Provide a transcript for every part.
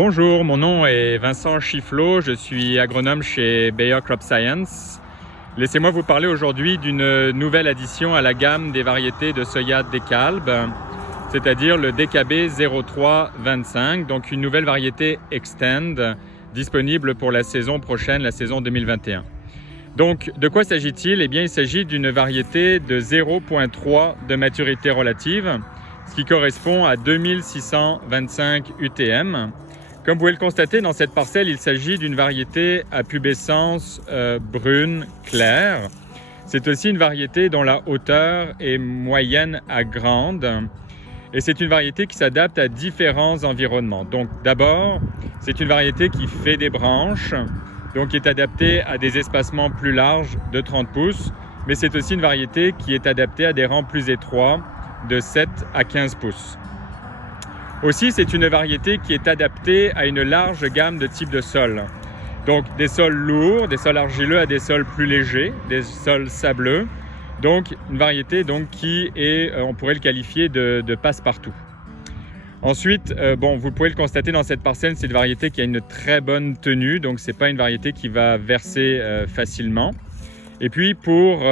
Bonjour, mon nom est Vincent Chifflot, je suis agronome chez Bayer Crop Science. Laissez-moi vous parler aujourd'hui d'une nouvelle addition à la gamme des variétés de soya DEKALB, c'est-à-dire le DKB 0325, donc une nouvelle variété Extend disponible pour la saison prochaine, la saison 2021. Donc, de quoi s'agit-il? Eh bien, il s'agit d'une variété de 0,3 de maturité relative, ce qui correspond à 2625 UTM. Comme vous pouvez le constater, dans cette parcelle, il s'agit d'une variété à pubescence brune claire. C'est aussi une variété dont la hauteur est moyenne à grande. Et c'est une variété qui s'adapte à différents environnements. Donc d'abord, c'est une variété qui fait des branches, donc qui est adaptée à des espacements plus larges de 30 pouces, mais c'est aussi une variété qui est adaptée à des rangs plus étroits de 7 à 15 pouces. Aussi, c'est une variété qui est adaptée à une large gamme de types de sols. Donc des sols lourds, des sols argileux à des sols plus légers, des sols sableux. Donc une variété qui est, on pourrait le qualifier de passe-partout. Ensuite, vous pouvez le constater dans cette parcelle, c'est une variété qui a une très bonne tenue, donc ce n'est pas une variété qui va verser facilement. Et puis pour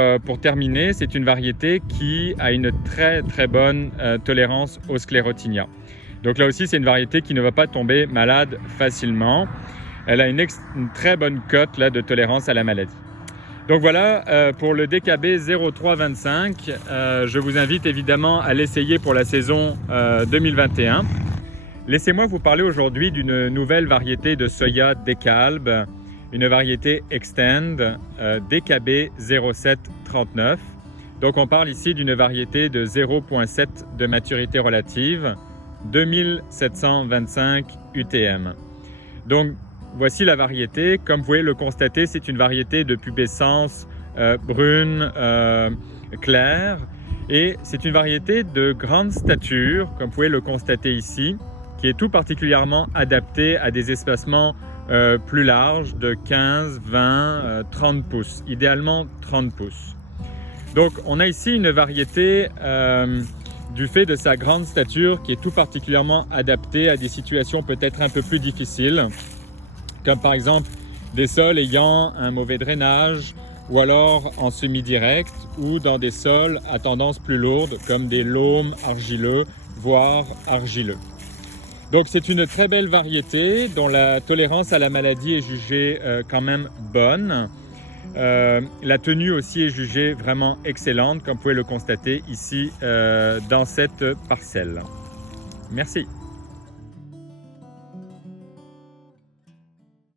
terminer, c'est une variété qui a une très très bonne tolérance au sclérotinia. Donc là aussi, c'est une variété qui ne va pas tomber malade facilement. Elle a une très bonne cote de tolérance à la maladie. Donc voilà, pour le DKB 0325, je vous invite évidemment à l'essayer pour la saison 2021. Laissez-moi vous parler aujourd'hui d'une nouvelle variété de soya DEKALB, une variété Extend DKB 0739. Donc on parle ici d'une variété de 0,7 de maturité relative, 2725 UTM. Donc voici la variété. Comme vous pouvez le constater, c'est une variété de pubescence brune claire et c'est une variété de grande stature, comme vous pouvez le constater ici, qui est tout particulièrement adaptée à des espacements plus larges de 15, 20, 30 pouces, idéalement 30 pouces. Donc on a ici une variété du fait de sa grande stature qui est tout particulièrement adaptée à des situations peut-être un peu plus difficiles, comme par exemple des sols ayant un mauvais drainage ou alors en semi-direct ou dans des sols à tendance plus lourde comme des loams argileux, voire argileux. Donc c'est une très belle variété dont la tolérance à la maladie est jugée quand même bonne. La tenue aussi est jugée vraiment excellente, comme vous pouvez le constater ici dans cette parcelle. Merci.